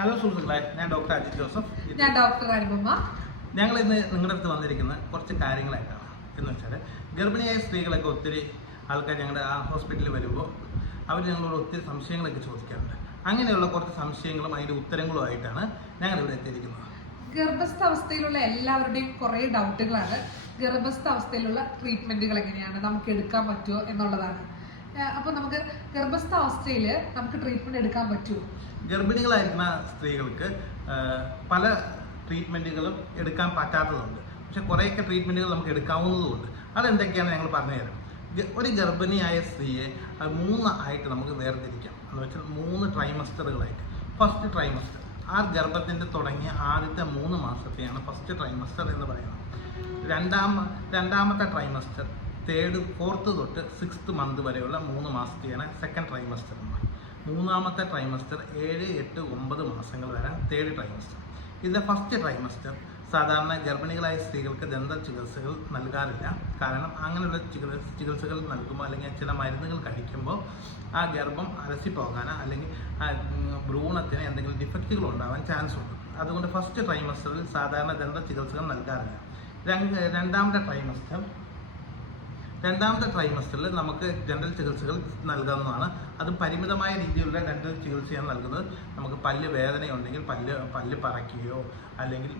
Hello സുഹൃത്തുക്കളെ, ഞാൻ doctor Ajith Joseph. ഞാൻ ഡോക്ടർ അനുപമ. ഞങ്ങൾ ഇന്ന് നിങ്ങളുടെ അടുത്ത് വന്നിരിക്കുന്ന കുറച്ച് കാര്യങ്ങളായിട്ടാണ്. എന്ന് വെച്ചാൽ ഗർഭിണിയായ സ്ത്രീകളൊക്കെ ഒത്തിരി ആൾക്കാർ ഞങ്ങളുടെ ആ ഹോസ്പിറ്റലിൽ വരുമ്പോൾ അവർ ഞങ്ങളോട് ഒത്തിരി സംശയങ്ങളൊക്കെ ചോദിക്കാറുണ്ട്. അങ്ങനെയുള്ള കുറച്ച് സംശയങ്ങളും അതിൻ്റെ ഉത്തരങ്ങളുമായിട്ടാണ് ഞങ്ങളിവിടെ എത്തിയിരിക്കുന്നത്. ഗർഭസ്ഥാവസ്ഥയിലുള്ള എല്ലാവരുടെയും കുറേ ഡൗട്ടുകളാണ്. ഗർഭസ്ഥാവസ്ഥയിലുള്ള ട്രീറ്റ്മെന്റുകൾ എങ്ങനെയാണ്, നമുക്ക് എടുക്കാൻ പറ്റുമോ എന്നുള്ളതാണ്. അപ്പോൾ നമുക്ക് ഗർഭസ്ഥാവസ്ഥയിൽ നമുക്ക് ട്രീറ്റ്മെന്റ് എടുക്കാൻ പറ്റുമോ? ഗർഭിണികളായിരിക്കുന്ന സ്ത്രീകൾക്ക് പല ട്രീറ്റ്മെൻറ്റുകളും എടുക്കാൻ പറ്റാത്തതുണ്ട്. പക്ഷെ കുറേയൊക്കെ ട്രീറ്റ്മെൻറ്റുകൾ നമുക്ക് എടുക്കാവുന്നതുമുണ്ട്. അതെന്തൊക്കെയാണ് ഞങ്ങൾ പറഞ്ഞുതരാം. ഒരു ഗർഭിണിയായ സ്ത്രീയെ 3 ആയിട്ട് നമുക്ക് വേർതിരിക്കാം. എന്ന് വെച്ചാൽ 3 ട്രൈമസ്റ്ററുകളായിട്ട്. ഫസ്റ്റ് ട്രൈമസ്റ്റർ, ആ ഗർഭത്തിൻ്റെ തുടങ്ങിയ ആദ്യത്തെ 3 മാസത്തെയാണ് ഫസ്റ്റ് ട്രൈമസ്റ്റർ എന്ന് പറയുന്നത്. രണ്ടാമത്തെ ട്രൈമസ്റ്റർ 3rd, 4th തൊട്ട് 6th മന്ത് വരെയുള്ള 3 മാസത്തെയാണ് സെക്കൻഡ് ട്രൈമസ്റ്റർ എന്ന് പറയുന്നത്. മൂന്നാമത്തെ ട്രൈമസ്റ്റർ 7, 8, 9 മാസങ്ങൾ വരെ 3rd ട്രൈമസ്റ്റർ. ഇതിൻ്റെ ഫസ്റ്റ് ട്രൈമസ്റ്റർ സാധാരണ ഗർഭിണികളായ സ്ത്രീകൾക്ക് ദന്ത ചികിത്സകൾ നൽകാറില്ല. കാരണം അങ്ങനെയുള്ള ചികിത്സകൾ നൽകുമ്പോൾ അല്ലെങ്കിൽ ചില മരുന്നുകൾ കഴിക്കുമ്പോൾ ആ ഗർഭം അലസിപ്പോകാനോ അല്ലെങ്കിൽ ആ ഭ്രൂണത്തിന് എന്തെങ്കിലും ഡിഫക്റ്റുകൾ ഉണ്ടാവാൻ ചാൻസ് ഉണ്ട്. അതുകൊണ്ട് ഫസ്റ്റ് ട്രൈമസ്റ്ററിൽ സാധാരണ ദന്ത ചികിത്സകൾ നൽകാറില്ല. രണ്ടാമത്തെ ട്രൈമസ്റ്ററിൽ നമുക്ക് ഡെൻ്റൽ ചികിത്സകൾ നൽകാവുന്നതാണ്. അത് പരിമിതമായ രീതിയിലുള്ള ഡെൻ്റൽ ചികിത്സയാണ് നൽകുന്നത്. നമുക്ക് പല്ല് വേദനയുണ്ടെങ്കിൽ പല്ല് പറിക്കുകയോ അല്ലെങ്കിൽ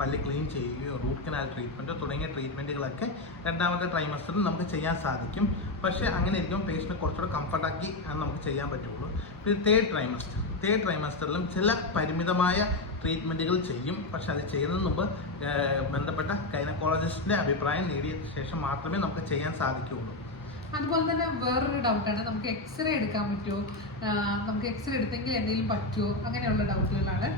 പല്ല് ക്ലീൻ ചെയ്യുകയോ റൂട്ട് കനാൽ ട്രീറ്റ്മെൻറ്റോ തുടങ്ങിയ ട്രീറ്റ്മെൻറ്റുകളൊക്കെ രണ്ടാമത്തെ ട്രൈമസ്റ്ററിൽ നമുക്ക് ചെയ്യാൻ സാധിക്കും. പക്ഷേ അങ്ങനെ ഇരിക്കും പേഷ്യൻറ്റ് കുറച്ചുകൂടെ കംഫർട്ടാക്കി നമുക്ക് ചെയ്യാൻ പറ്റുള്ളൂ. പിന്നെ തേർഡ് ട്രൈമസ്റ്ററിലും ചില പരിമിതമായ ട്രീറ്റ്മെൻറ്റുകൾ ചെയ്യും. പക്ഷെ അത് ചെയ്യുന്നതിന് മുമ്പ് ബന്ധപ്പെട്ട ഗൈനക്കോളജിസ്റ്റിൻ്റെ അഭിപ്രായം നേടിയ ശേഷം മാത്രമേ നമുക്ക് ചെയ്യാൻ സാധിക്കുകയുള്ളൂ. അതുപോലെ തന്നെ വേറൊരു ഡൗട്ടാണ്, നമുക്ക് എക്സ്റേ എടുക്കാൻ പറ്റുമോ, നമുക്ക് എക്സ്റേ എടുത്തെങ്കിൽ എന്തെങ്കിലും പറ്റുമോ, അങ്ങനെയുള്ള ഡൗട്ടുകളാണ്.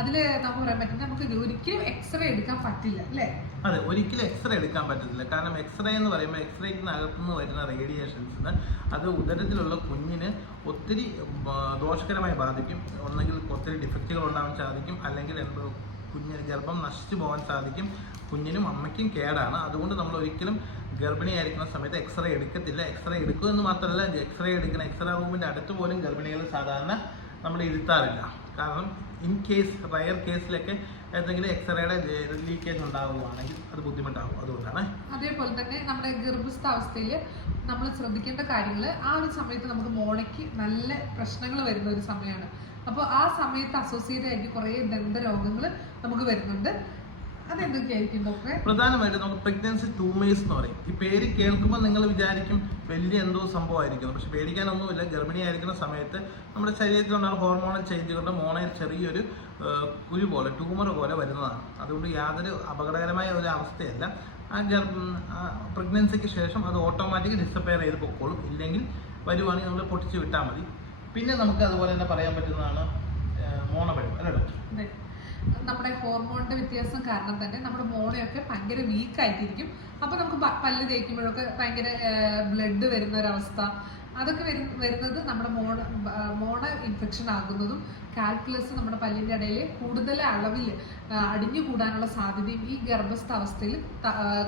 അതിൽ നമുക്ക് പറയാൻ പറ്റുന്നത് നമുക്ക് ഒരിക്കലും എക്സ്റേ എടുക്കാൻ പറ്റില്ല അല്ലേ? അതെ, ഒരിക്കലും എക്സ്റേ എടുക്കാൻ പറ്റത്തില്ല. കാരണം എക്സ്റേ എന്ന് പറയുമ്പോൾ എക്സ്റേക്കിനകത്തുനിന്ന് വരുന്ന റേഡിയേഷൻസിന് അത് ഉദരത്തിലുള്ള കുഞ്ഞിന് ഒത്തിരി ദോഷകരമായി ബാധിക്കും. ഒന്നെങ്കിൽ ഒത്തിരി ഡിഫക്റ്റുകൾ ഉണ്ടാവാൻ സാധിക്കും, അല്ലെങ്കിൽ കുഞ്ഞിന് ഗർഭം നശിച്ചു പോകാൻ സാധിക്കും. കുഞ്ഞിനും അമ്മയ്ക്കും കേടാണ്. അതുകൊണ്ട് നമ്മൾ ഒരിക്കലും ഗർഭിണിയായിരിക്കുന്ന സമയത്ത് എക്സ്റേ എടുക്കത്തില്ല. എക്സ്റേ എടുക്കുമെന്ന് മാത്രമല്ല, എക്സ്റേ റൂമിൻ്റെ അടുത്ത് പോലും ഗർഭിണികൾ സാധാരണ നമ്മൾ ഇരുത്താറില്ല. കാരണം ഇൻ കേസ് റയർ കേസിലൊക്കെ ഏതെങ്കിലും എക്സ്റേയുടെ ലീക്കേജ് ഉണ്ടാവുകയാണെങ്കിൽ അത് ബുദ്ധിമുട്ടാകും. അതുകൊണ്ടാണ്. അതേപോലെ തന്നെ നമ്മുടെ ഗർഭസ്ഥാവസ്ഥയിൽ നമ്മൾ ശ്രദ്ധിക്കേണ്ട കാര്യങ്ങൾ, ആ ഒരു സമയത്ത് നമുക്ക് മോണയ്ക്ക് നല്ല പ്രശ്നങ്ങൾ വരുന്ന ഒരു സമയമാണ്. അപ്പോൾ ആ സമയത്ത് അസോസിയേറ്റ് ആയിട്ട് കുറേ ദന്തരോഗങ്ങൾ നമുക്ക് വരുന്നുണ്ട്. അതെന്തൊക്കെയായിരിക്കും ഡോക്ടറെ? പ്രധാനമായിട്ടും നമുക്ക് പ്രഗ്നൻസി ട്യൂമേഴ്സ് എന്ന് പറയും. ഈ പേര് കേൾക്കുമ്പോൾ നിങ്ങൾ വിചാരിക്കും വലിയ എന്തോ സംഭവമായിരിക്കും. പക്ഷെ പേടിക്കാനൊന്നുമില്ല. ഗർഭിണിയായിരിക്കുന്ന സമയത്ത് നമ്മുടെ ശരീരത്തിലുണ്ടാകുന്ന ഹോർമോണൽ ചേഞ്ച് കൊണ്ട് മോണയിൽ ചെറിയൊരു കുരു പോലെ ട്യൂമർ പോലെ വരുന്നതാണ്. അതുകൊണ്ട് യാതൊരു അപകടകരമായ ഒരു അവസ്ഥയല്ല. പ്രഗ്നൻസിക്ക് ശേഷം അത് ഓട്ടോമാറ്റിക് ഡിസപ്പയർ ചെയ്ത് പൊക്കോളും. ഇല്ലെങ്കിൽ വരുവാണെങ്കിൽ നമ്മൾ പൊട്ടിച്ച് വിട്ടാൽ മതി. പിന്നെ നമുക്ക് അതുപോലെ തന്നെ പറയാൻ പറ്റുന്നതാണ് മോണപഴുപ്പ് അല്ലേ ഡോക്ടർ? നമ്മുടെ ഹോർമോണിന്റെ വ്യത്യാസം കാരണം തന്നെ നമ്മുടെ മോണയൊക്കെ ഭയങ്കര വീക്കായിട്ടിരിക്കും. അപ്പോൾ നമുക്ക് പല്ല് തേക്കുമ്പോഴൊക്കെ ഭയങ്കര ബ്ലഡ് വരുന്ന ഒരവസ്ഥ, അതൊക്കെ വരുന്നത് നമ്മുടെ മോണ ഇൻഫെക്ഷൻ ആകുന്നതും കാൽക്കുലസ് നമ്മുടെ പല്ലിൻ്റെ ഇടയിൽ കൂടുതൽ അളവിൽ അടിഞ്ഞു കൂടാനുള്ള സാധ്യതയും ഈ ഗർഭസ്ഥാവസ്ഥയിൽ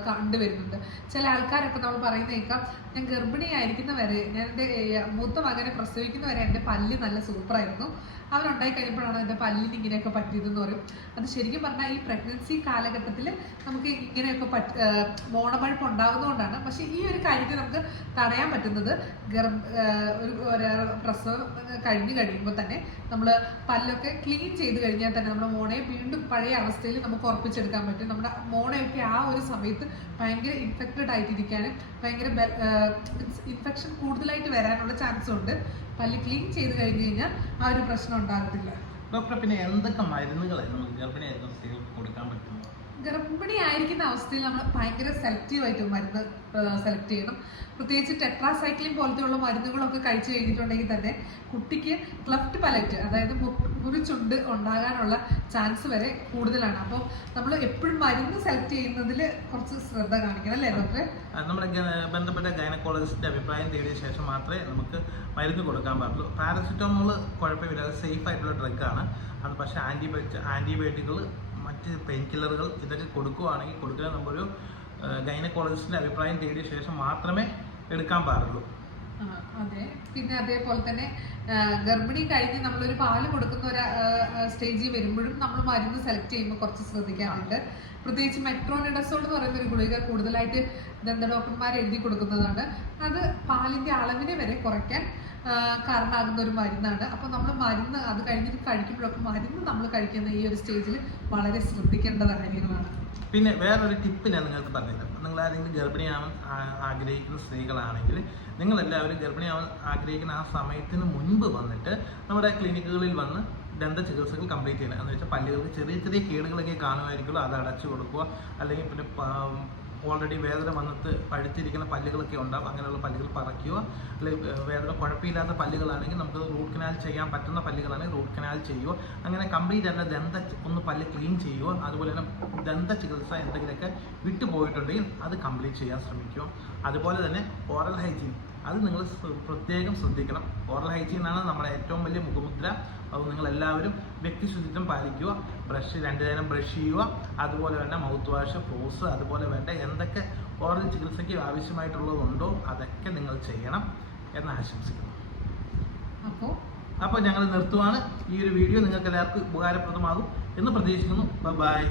കണ്ടുവരുന്നുണ്ട്. ചില ആൾക്കാരൊക്കെ നമ്മൾ പറയുന്ന കേൾക്കാം, ഞാൻ ഗർഭിണിയായിരിക്കുന്ന വരെ, ഞാൻ എൻ്റെ മൂത്ത മകനെ പ്രസവിക്കുന്ന വരെ എൻ്റെ പല്ല് നല്ല സൂപ്പറായിരുന്നു, അവനുണ്ടായി കഴിഞ്ഞപ്പോഴാണ് എൻ്റെ പല്ലിന് ഇങ്ങനെയൊക്കെ പറ്റിയതെന്ന് പറയും. അത് ശരിക്കും പറഞ്ഞാൽ ഈ പ്രഗ്നൻസി കാലഘട്ടത്തിൽ നമുക്ക് ഇങ്ങനെയൊക്കെ മോണപഴുപ്പ് ഉണ്ടാകുന്നതുകൊണ്ടാണ്. പക്ഷേ ഈ ഒരു കാര്യത്തെ നമുക്ക് തടയാൻ പറ്റുന്നത് ഒരു പ്രസവം കഴിയുമ്പോൾ തന്നെ നമ്മൾ പല്ലൊക്കെ ക്ലീൻ ചെയ്ത് കഴിഞ്ഞാൽ തന്നെ നമ്മുടെ മോണയെ വീണ്ടും പഴയ അവസ്ഥയിൽ നമുക്ക് ഉറപ്പിച്ചെടുക്കാൻ പറ്റും. നമ്മുടെ മോണയൊക്കെ ആ ഒരു സമയത്ത് ഭയങ്കര ഇൻഫെക്റ്റഡ് ആയിട്ടിരിക്കാനും ഭയങ്കര ഇൻഫെക്ഷൻ കൂടുതലായിട്ട് വരാനുള്ള ചാൻസും ഉണ്ട്. പല്ല് ക്ലീൻ ചെയ്ത് കഴിഞ്ഞ് കഴിഞ്ഞാൽ ആ ഒരു പ്രശ്നം ഉണ്ടാകത്തില്ല. ഡോക്ടർ, പിന്നെ എന്തൊക്കെ മരുന്നുകളെ നമുക്ക് ഗർഭിണിയായിരിക്കുന്ന സ്ത്രീകൾക്ക് കൊടുക്കാൻ പറ്റും? ഗർഭിണി ആയിരിക്കുന്ന അവസ്ഥയിൽ നമ്മൾ ഭയങ്കര സെലക്റ്റീവായിട്ട് മരുന്ന് സെലക്ട് ചെയ്യണം. പ്രത്യേകിച്ച് ടെട്രാസൈക്ലിൻ പോലത്തെയുള്ള മരുന്നുകളൊക്കെ കഴിച്ചു കഴിഞ്ഞിട്ടുണ്ടെങ്കിൽ തന്നെ കുട്ടിക്ക് ക്ലെഫ്റ്റ് പലറ്റ്, അതായത് മുറിച്ചുണ്ട് ഉണ്ടാകാനുള്ള ചാൻസ് വരെ കൂടുതലാണ്. അപ്പോൾ നമ്മൾ എപ്പോഴും മരുന്ന് സെലക്ട് ചെയ്യുന്നതിൽ കുറച്ച് ശ്രദ്ധ കാണിക്കണം അല്ലേ ഡോക്ടറെ? നമ്മുടെ ബന്ധപ്പെട്ട ഗൈനക്കോളജിസ്റ്റിന്റെ അഭിപ്രായം തേടിയ ശേഷം മാത്രമേ നമുക്ക് മരുന്ന് കൊടുക്കാൻ പാടുള്ളൂ. പാരസിറ്റമോൾ കുഴപ്പമില്ല, അത് സേഫ് ആയിട്ടുള്ള ഡ്രഗാണ്. അത് പക്ഷേ ആൻറ്റിബയോട്ടിക്കുകൾ, മറ്റ് പെയിൻ കില്ലറുകൾ ഇതൊക്കെ കൊടുക്കുകയാണെങ്കിൽ നമ്മളൊരു ഗൈനക്കോളജിസ്റ്റിന്റെ അഭിപ്രായം തേടിയ ശേഷം മാത്രമേ എടുക്കാൻ പാടുള്ളൂ. അതെ. പിന്നെ അതേപോലെ തന്നെ ഗർഭിണി കഴിഞ്ഞ് നമ്മളൊരു പാല് കൊടുക്കുന്ന ഒരു സ്റ്റേജിൽ വരുമ്പോഴും നമ്മൾ മരുന്ന് സെലക്ട് ചെയ്യുമ്പോൾ കുറച്ച് ശ്രദ്ധിക്കാറുണ്ട്. പ്രത്യേകിച്ച് മെട്രോണിഡസോൾ എന്ന് പറയുന്ന ഒരു ഗുളിക കൂടുതലായിട്ട് ദന്ത ഡോക്ടർമാർ എഴുതി കൊടുക്കുന്നതാണ്. അത് പാലിന്റെ അളവിനെ വരെ കുറയ്ക്കാൻ കാരണമാകുന്ന ഒരു മരുന്നാണ്. അപ്പോൾ നമ്മൾ മരുന്ന് അത് കഴിഞ്ഞിട്ട് കഴിക്കുമ്പോഴൊക്കെ മരുന്ന് നമ്മൾ കഴിക്കുന്ന ഈ ഒരു സ്റ്റേജിൽ വളരെ ശ്രദ്ധിക്കേണ്ട കാര്യങ്ങളാണ്. പിന്നെ വേറൊരു ടിപ്പ് ഞാൻ നിങ്ങൾക്ക് പറഞ്ഞുതരാം. നിങ്ങൾ ആരെങ്കിലും ഗർഭിണിയാവാൻ ആഗ്രഹിക്കുന്ന സ്ത്രീകളാണെങ്കിൽ നിങ്ങളെല്ലാവരും ഗർഭിണിയാവാൻ ആഗ്രഹിക്കുന്ന ആ സമയത്തിന് മുൻപ് വന്നിട്ട് നമ്മുടെ ക്ലിനിക്കുകളിൽ വന്ന് ദന്ത ചികിത്സകൾ കംപ്ലീറ്റ് ചെയ്യണം. എന്ന് വെച്ചാൽ പല്ലുകൾക്ക് ചെറിയ ചെറിയ കേടുകളൊക്കെ കാണുമായിരിക്കുമല്ലോ, അത് അടച്ചു കൊടുക്കുക. അല്ലെങ്കിൽ പിന്നെ ഓൾറെഡി വേദന വന്നിട്ട് പഴുത്തിരിക്കുന്ന പല്ലുകളൊക്കെ ഉണ്ടാവും, അങ്ങനെയുള്ള പല്ലുകൾ പറിക്കുക. അല്ലെങ്കിൽ വേദന കുഴപ്പമില്ലാത്ത പല്ലുകളാണെങ്കിൽ നമുക്ക് റൂട്ട് കനാൽ ചെയ്യാൻ പറ്റുന്ന പല്ലുകളാണെങ്കിൽ റൂട്ട് കനാൽ ചെയ്യുക. അങ്ങനെ കംപ്ലീറ്റ് ആയിട്ട് ഒന്ന് പല്ല് ക്ലീൻ ചെയ്യുക. അതുപോലെ തന്നെ ദന്ത ചികിത്സ എന്തെങ്കിലുമൊക്കെ വിട്ടുപോയിട്ടുണ്ടെങ്കിൽ അത് കംപ്ലീറ്റ് ചെയ്യാൻ ശ്രമിക്കുക. അതുപോലെ തന്നെ ഓറൽ ഹൈജീൻ അത് നിങ്ങൾ പ്രത്യേകം ശ്രദ്ധിക്കണം. ഓറൽ ഹൈജീനാണ് നമ്മുടെ ഏറ്റവും വലിയ മുഖമുദ്ര. അത് നിങ്ങളെല്ലാവരും വ്യക്തി ശുചിത്വം പാലിക്കുക. 2 നേരം ബ്രഷ് ചെയ്യുക. അതുപോലെ തന്നെ മൗത്ത് വാഷ്, ഫ്ലോസ്, അതുപോലെ വേണ്ട എന്തൊക്കെ ഓറൽ ചികിത്സയ്ക്ക് ആവശ്യമായിട്ടുള്ളതുണ്ടോ അതൊക്കെ നിങ്ങൾ ചെയ്യണം എന്ന് ആശംസിക്കുന്നു. അപ്പോൾ ഞങ്ങൾ നിർത്തുവാണ്. ഈ ഒരു വീഡിയോ നിങ്ങൾക്ക് എല്ലാവർക്കും ഉപകാരപ്രദമാകും എന്ന് പ്രതീക്ഷിക്കുന്നു. ബൈ.